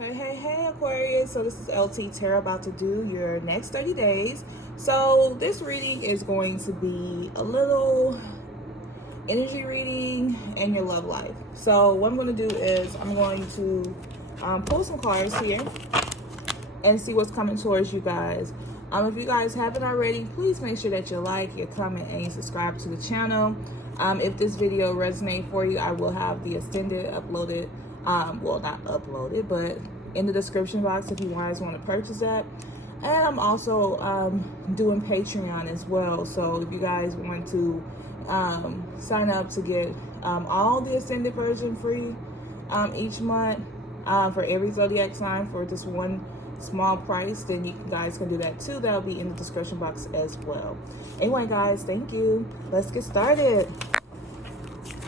Hey, Aquarius. So this is LT Tara about to do your next 30 days. So this reading is going to be a little energy reading and your love life. So what I'm going to do is I'm going to pull some cards here and see what's coming towards you guys. If you guys haven't already, please make sure that you like, you comment, and you subscribe to the channel. If this video resonates for you, I will have the extended uploaded, well, not uploaded, but in the description box if you guys want to purchase that. And I'm also doing Patreon as well. So if you guys want to sign up to get all the extended version free each month for every zodiac sign for just one small price, then you guys can do that too. That'll be in the description box as well. Anyway, guys, thank you. Let's get started.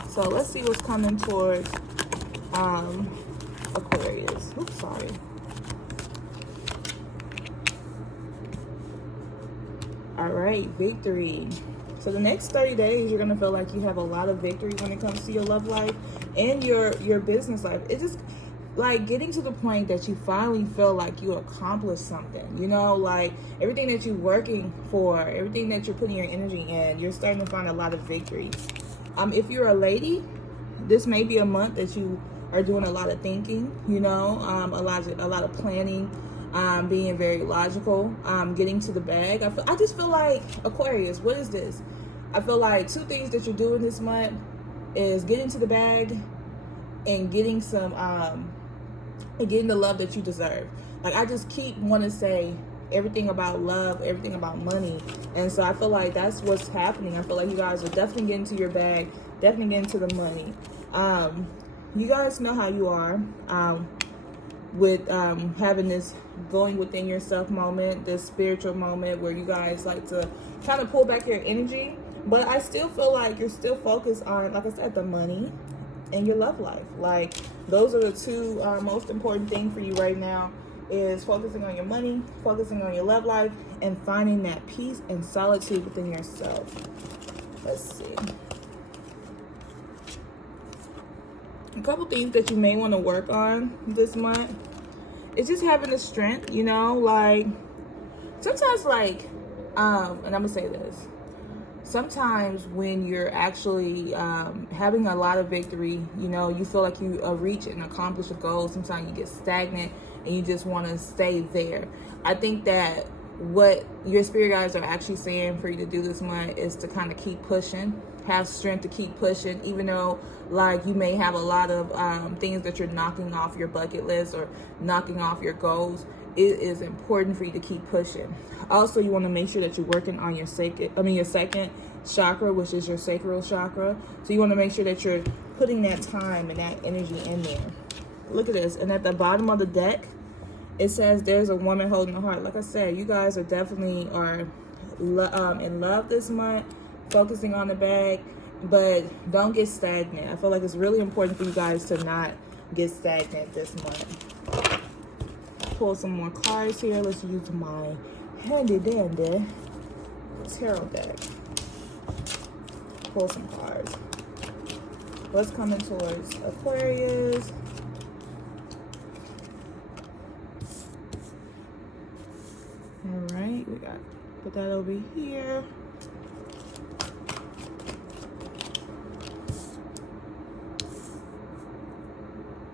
So let's see what's coming towards Aquarius. Oops, sorry. All right, victory. So the next 30 days, you're gonna feel like you have a lot of victory when it comes to your love life and your business life. It's just like getting to the point that you finally feel like you accomplished something, you know, like everything that you're working for, everything that you're putting your energy in, you're starting to find a lot of victory. If you're a lady, this may be a month that you are doing a lot of thinking, you know, a lot of planning, being very logical, getting to the bag. I just feel like, Aquarius, what is this? I feel like two things that you're doing this month is getting to the bag and getting some and getting the love that you deserve. Like, I just keep want to say everything about love, everything about money, and so I feel like that's what's happening. I feel like you guys are definitely getting to your bag, definitely getting to the money. You guys know how you are with having this going within yourself moment, this spiritual moment where you guys like to kind of pull back your energy, but I still feel like you're still focused on, like I said, the money and your love life. Like, those are the two most important things for you right now, is focusing on your money, focusing on your love life, and finding that peace and solitude within yourself. Let's see. A couple things that you may want to work on this month is just having the strength, you know, like sometimes, like, and I'm gonna say this. Sometimes when you're actually having a lot of victory, you know, you feel like you reach and accomplish a goal. Sometimes you get stagnant and you just want to stay there. I think that what your spirit guides are actually saying for you to do this month is to kind of keep pushing, have strength to keep pushing, even though like you may have a lot of things that you're knocking off your bucket list or knocking off your goals. It is important for you to keep pushing. Also, you want to make sure that you're working on your second chakra, which is your sacral chakra. So you want to make sure that you're putting that time and that energy in there. Look at this. And at the bottom of the deck, it says there's a woman holding a heart. Like I said, you guys are definitely in love this month, focusing on the bag, but don't get stagnant. I feel like it's really important for you guys to not get stagnant this month. Pull some more cards here. Let's use my handy dandy tarot deck. Pull some cards. What's coming towards Aquarius? All right, we got, put that over here.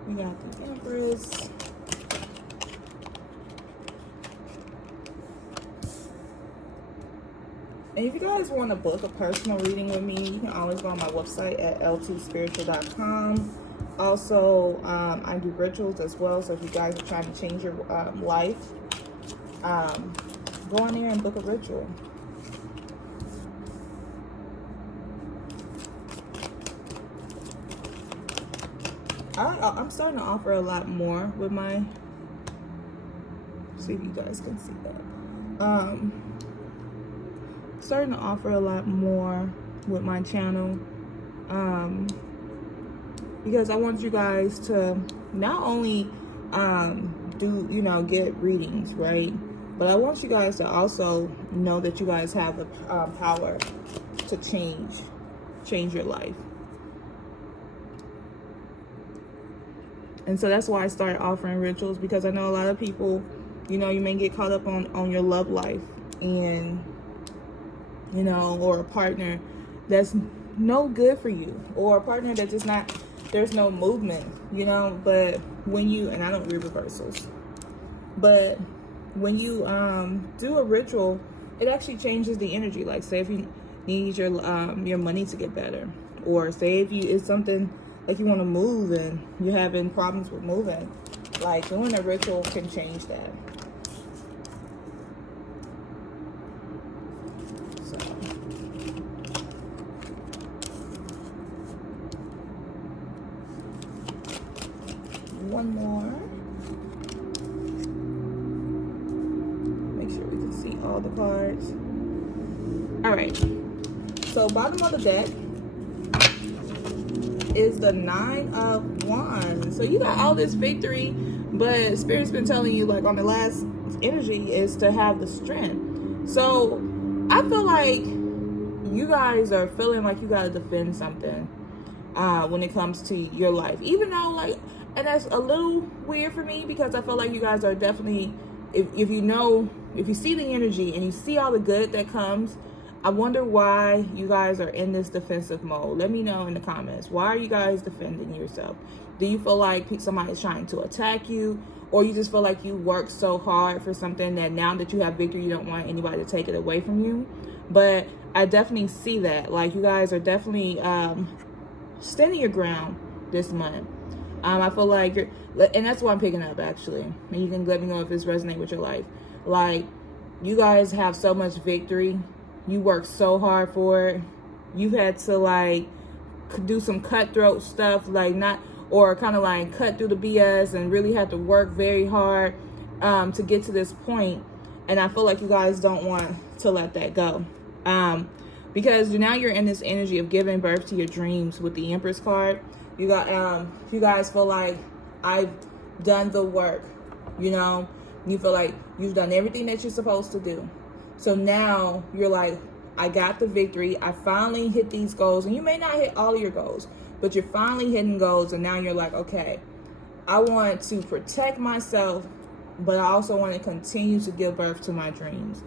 We got the Empress. And if you guys want to book a personal reading with me, you can always go on my website at ltspiritual.com. Also, I do rituals as well. So if you guys are trying to change your life, go on there and book a ritual. I'm starting to offer a lot more with my, see if you guys can see that. Starting to offer a lot more with my channel, because I want you guys to not only do, you know, get readings, right, but I want you guys to also know that you guys have the power to change your life. And so that's why I started offering rituals, because I know a lot of people, you know, you may get caught up on your love life and, you know, or a partner that's no good for you, or a partner that just not, there's no movement, you know. But when you, and I don't read reversals, but when you do a ritual, it actually changes the energy. Like, say if you need your money to get better, or say if it's something like you want to move and you're having problems with moving, like doing a ritual can change that. So one more. Make sure we can see all the cards. All right. So bottom of the deck is the 9 of Wands. So you got all this victory, but Spirit's been telling you, like on the last energy, is to have the strength. So I feel like you guys are feeling like you got to defend something when it comes to your life, even though, like, and that's a little weird for me, because I feel like you guys are definitely, if you see the energy and you see all the good that comes, I wonder why you guys are in this defensive mode. Let me know in the comments. Why are you guys defending yourself? Do you feel like somebody's trying to attack you? Or you just feel like you worked so hard for something that now that you have victory, you don't want anybody to take it away from you? But I definitely see that. Like, you guys are definitely standing your ground this month. I feel like you're, and that's what I'm picking up, actually. And you can let me know if this resonates with your life. Like, you guys have so much victory. You work so hard for it. You've had to, like, do some cutthroat stuff, like not, or kind of like cut through the BS and really have to work very hard to get to this point. And I feel like you guys don't want to let that go. Because now you're in this energy of giving birth to your dreams with the Empress card. You guys feel like, I've done the work, you know. You feel like you've done everything that you're supposed to do. So now you're like, I got the victory. I finally hit these goals. And you may not hit all of your goals, but you're finally hitting goals. And now you're like, okay, I want to protect myself, but I also want to continue to give birth to my dreams.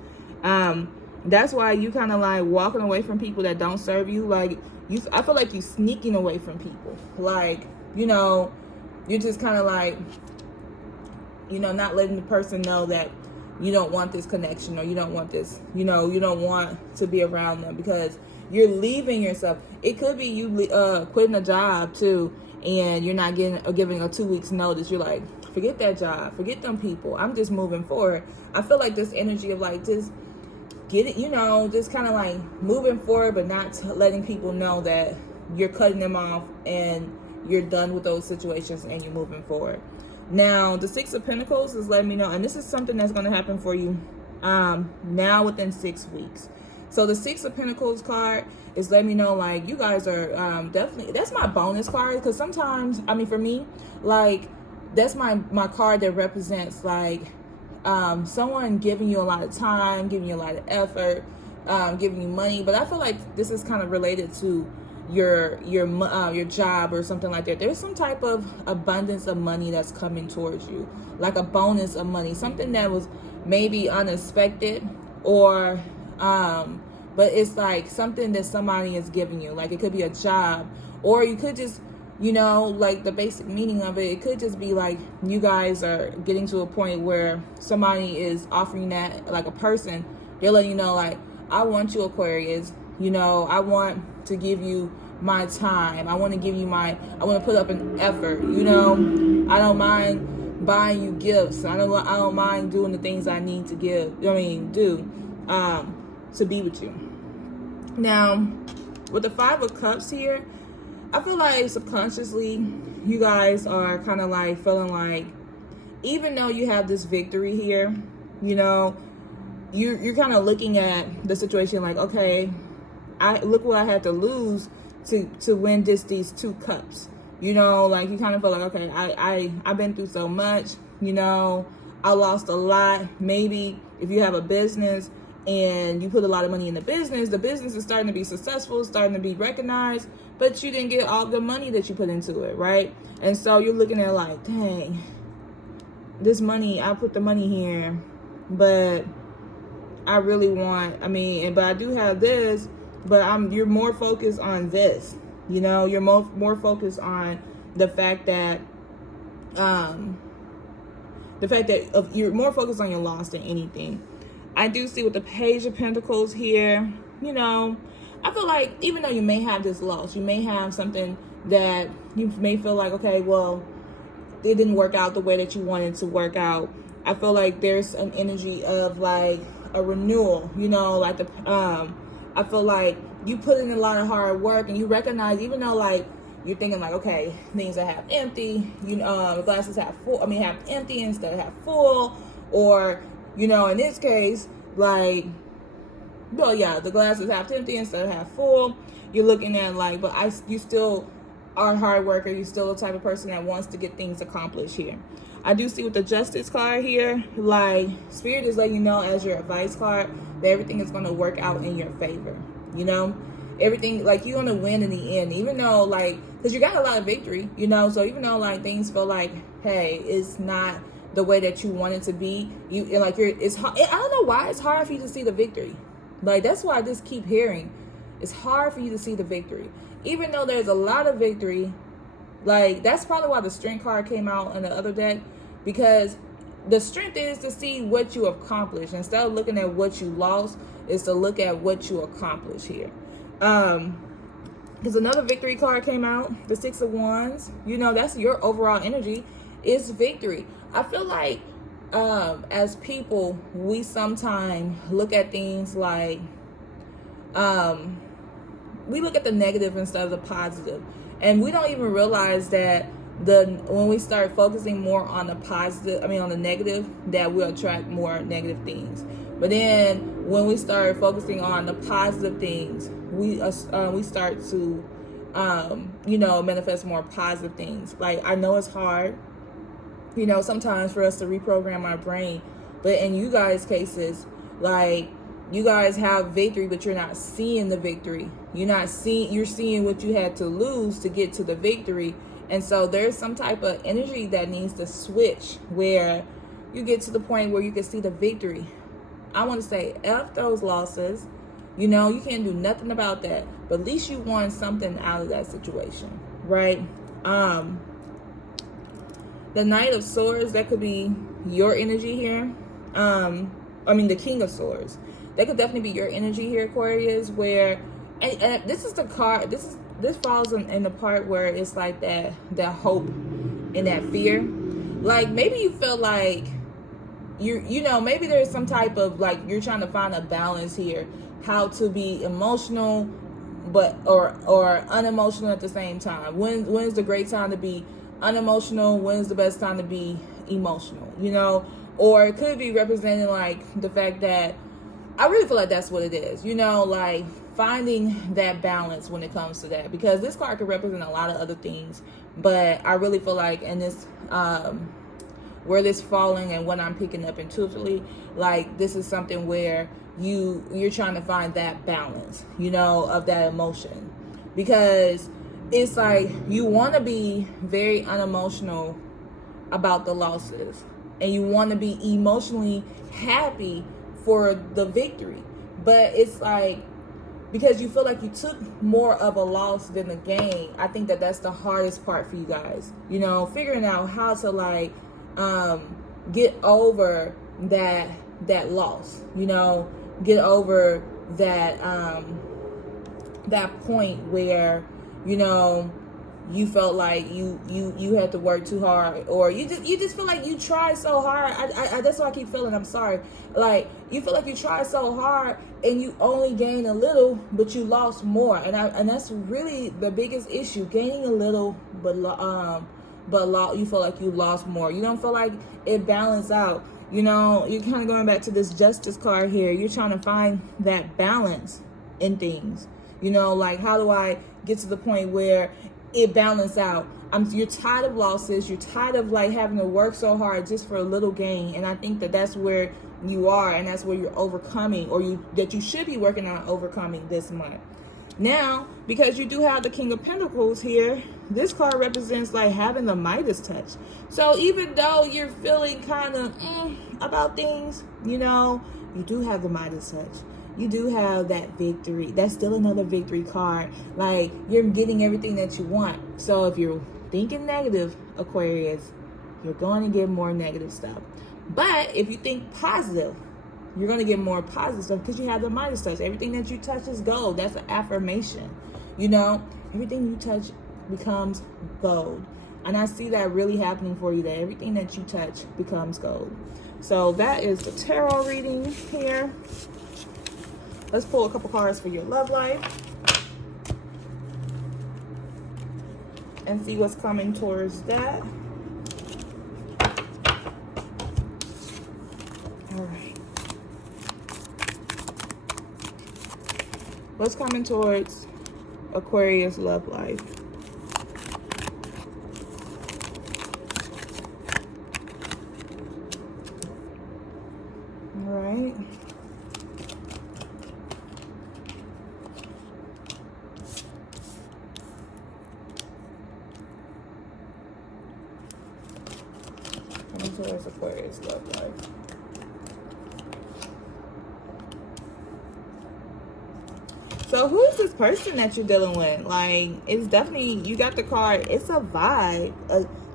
That's why you kind of like walking away from people that don't serve you. Like, I feel like you're sneaking away from people. Like, you know, you're just kind of like, you know, not letting the person know that you don't want this connection, or you don't want this, you know, you don't want to be around them, because you're leaving yourself. It could be you quitting a job too, and you're not giving a 2 weeks notice. You're like, forget that job, forget them people, I'm just moving forward. I feel like this energy of like, just get it, you know, just kind of like moving forward, but not letting people know that you're cutting them off and you're done with those situations and you're moving forward. Now, the 6 of Pentacles is letting me know, and this is something that's going to happen for you now within 6 weeks. So the 6 of Pentacles card is letting me know, like, you guys are definitely, that's my bonus card, because sometimes, I mean, for me, like, that's my card that represents, like, someone giving you a lot of time, giving you a lot of effort, giving you money. But I feel like this is kind of related to your job or something like that. There's some type of abundance of money that's coming towards you, like a bonus of money, something that was maybe unexpected, or but it's like something that somebody is giving you. Like, it could be a job, or you could just, you know, like the basic meaning of it could just be like you guys are getting to a point where somebody is offering that, like a person, they're letting you know, like, I want you, Aquarius, you know, I want to give you my time. I want to give you I want to put up an effort, you know. I don't mind buying you gifts. I don't mind doing the things I need to do to be with you. Now, with the 5 of Cups here, I feel like subconsciously you guys are kind of like feeling like, even though you have this victory here, you know, you're kind of looking at the situation like, okay, look what I had to lose to win these 2 cups. You know, like, you kind of feel like, okay, I've been through so much, you know, I lost a lot. Maybe if you have a business and you put a lot of money in the business is starting to be successful, starting to be recognized, but you didn't get all the money that you put into it, right? And so you're looking at like, dang, this money, I put the money here, but I really want, but I do have this, but you're more focused on this, you're more focused on the fact that you're more focused on your loss than anything. I do see with the Page of Pentacles here, I feel like even though you may have this loss, you may have something that you may feel like, okay, well, it didn't work out the way that you wanted to work out. I feel like there's an energy of like a renewal, like I feel like you put in a lot of hard work and you recognize, even though like you're thinking like, okay, things are half empty, the glasses half full, half empty instead of half full, or, in this case, like, well, yeah, the glass is half empty instead of half full. You're looking at like, but you still are a hard worker. You're still the type of person that wants to get things accomplished here. I do see with the Justice card here, like Spirit is letting you know as your advice card that everything is going to work out in your favor. Everything, like you're going to win in the end, even though like, because you got a lot of victory, so even though like things feel like, hey, it's not the way that you want it to be, it's hard. I don't know why it's hard for you to see the victory. Like, that's why I just keep hearing it's hard for you to see the victory, even though there's a lot of victory. Like, that's probably why the Strength card came out in the other deck, because the strength is to see what you accomplished instead of looking at what you lost, is to look at what you accomplished here. Because another victory card came out, the Six of Wands. That's your overall energy is victory. I feel like as people, we sometimes look at things like we look at the negative instead of the positive, and we don't even realize that when we start focusing more on the positive, on the negative, that we'll attract more negative things. But then when we start focusing on the positive things, we start to manifest more positive things. Like, I know it's hard, sometimes for us to reprogram our brain, but in you guys' cases, like, you guys have victory, but you're not seeing the victory. You're seeing what you had to lose to get to the victory. And so there's some type of energy that needs to switch, where you get to the point where you can see the victory. I want to say, F those losses. You can't do nothing about that, but at least you won something out of that situation, right? The Knight of Swords, that could be your energy here. The King of Swords, that could definitely be your energy here, Aquarius, where, and this is the card, this falls in the part where it's like that hope and that fear. Like, maybe you feel like maybe there's some type of, like, you're trying to find a balance here, how to be emotional but or unemotional at the same time. When's the great time to be unemotional? When's the best time to be emotional? Or it could be representing like the fact that, I really feel like that's what it is, like finding that balance when it comes to that, because this card could represent a lot of other things, but I really feel like in this where this falling and what I'm picking up intuitively, like, this is something where you're trying to find that balance, of that emotion, because it's like you want to be very unemotional about the losses, and you want to be emotionally happy for the victory, but it's like, because you feel like you took more of a loss than a gain. I think that's the hardest part for you guys, figuring out how to like get over that loss, get over that point where you felt like you had to work too hard, or you just feel like you tried so hard. I that's what I keep feeling. I'm sorry. Like, you feel like you tried so hard and you only gained a little, but you lost more. And that's really the biggest issue: gaining a little, but you feel like you lost more. You don't feel like it balanced out. You're kind of going back to this Justice card here. You're trying to find that balance in things. Like, how do I get to the point where it balances out? You're tired of losses. You're tired of like having to work so hard just for a little gain. And I think that's where You are, and that's where you're overcoming, or that you should be working on overcoming this month. Now, because you do have the King of Pentacles here, this card represents like having the Midas touch. So even though you're feeling kind of about things, you do have the Midas touch. You do have that victory. That's still another victory card. Like, you're getting everything that you want. So if you're thinking negative, Aquarius, you're going to get more negative stuff. But if you think positive, you're going to get more positive stuff because you have the Midas touch. Everything that you touch is gold. That's an affirmation. Everything you touch becomes gold. And I see that really happening for you, that everything that you touch becomes gold. So that is the tarot reading here. Let's pull a couple cards for your love life and see what's coming towards that. All right. What's coming towards Aquarius love life? All right. Coming towards Aquarius love life. So who is this person that you're dealing with? Like, it's definitely, you got the card, it's a vibe,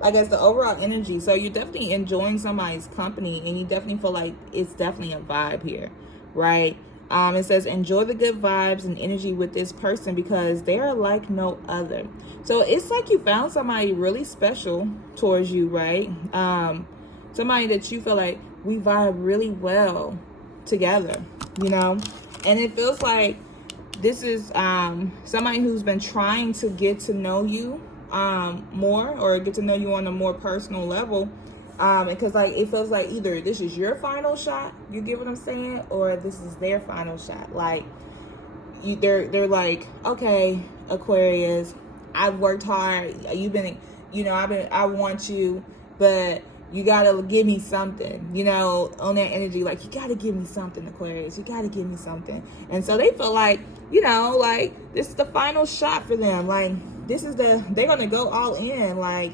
like as the overall energy. So you're definitely enjoying somebody's company, and you definitely feel like it's definitely a vibe here, right? It says enjoy the good vibes and energy with this person because they are like no other. So it's like you found somebody really special towards you, right? Somebody that you feel like we vibe really well together, and it feels like this is somebody who's been trying to get to know you more, or get to know you on a more personal level, because like it feels like either this is your final shot, you get what I'm saying, or this is their final shot. Like they're like, okay, Aquarius, I've worked hard, I want you, but you gotta give me something, on that energy. Like, you gotta give me something, Aquarius. You gotta give me something. And so they feel like, like this is the final shot for them. Like, they're gonna go all in. Like,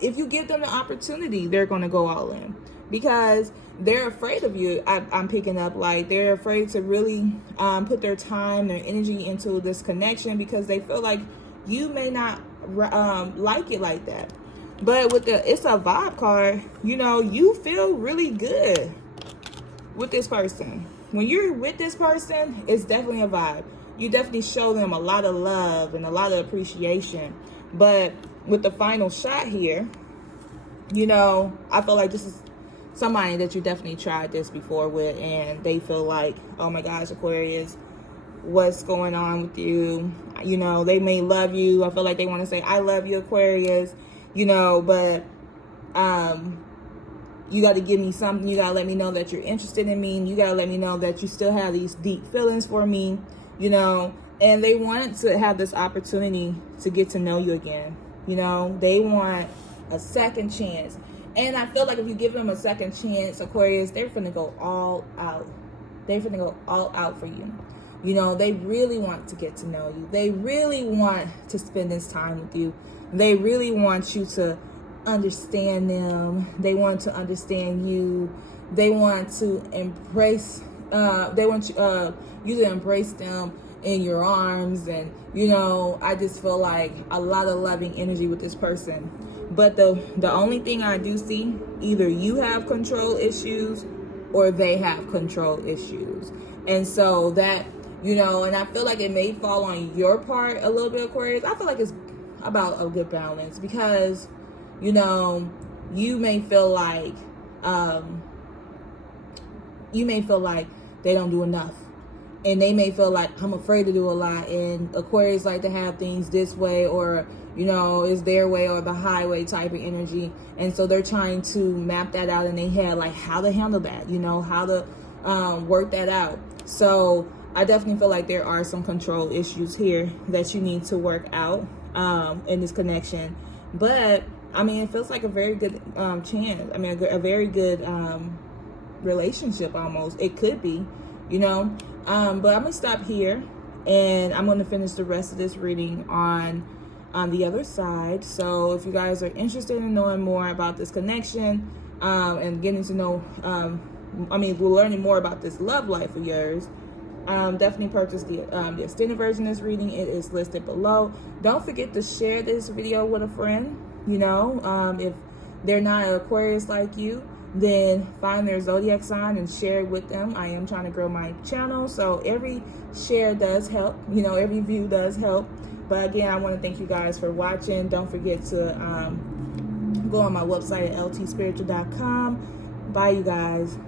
if you give them the opportunity, they're gonna go all in because they're afraid of you. I'm picking up, like, they're afraid to really put their time, their energy into this connection because they feel like you may not like it like that. But it's a vibe card, you feel really good with this person. When you're with this person, it's definitely a vibe. You definitely show them a lot of love and a lot of appreciation. But with the final shot here, I feel like this is somebody that you definitely tried this before with, and they feel like, oh my gosh, Aquarius, what's going on with you? They may love you. I feel like they want to say, I love you, Aquarius. But you got to give me something. You got to let me know that you're interested in me. You got to let me know that you still have these deep feelings for me, and they wanted to have this opportunity to get to know you again. They want a second chance. And I feel like if you give them a second chance, Aquarius, they're finna go all out. They're finna go all out for you. They really want to get to know you. They really want to spend this time with you. They really want you to understand them. They want to understand you. They want to embrace, they want you to embrace them in your arms. And, I just feel like a lot of loving energy with this person. But the only thing I do see, either you have control issues or they have control issues. And so that, and I feel like it may fall on your part a little bit, Aquarius. I feel like it's about a good balance because, you may feel like, they don't do enough. And they may feel like, I'm afraid to do a lot. And Aquarius like to have things this way, or, it's their way or the highway type of energy. And so they're trying to map that out in their head, like how to handle that, how to work that out. So I definitely feel like there are some control issues here that you need to work out in this connection. But, it feels like a very good chance. A very good relationship almost. It could be, you know. But I'm gonna stop here, and I'm gonna finish the rest of this reading on the other side. So if you guys are interested in knowing more about this connection, and getting to know, we're learning more about this love life of yours, definitely purchase the extended version of this reading. It is listed below. Don't forget to share this video with a friend. You know, if they're not an Aquarius like you, then find their zodiac sign and share it with them. I am trying to grow my channel, so every share does help. You know, every view does help. But again, I want to thank you guys for watching. Don't forget to go on my website at ltspiritual.com. Bye, you guys.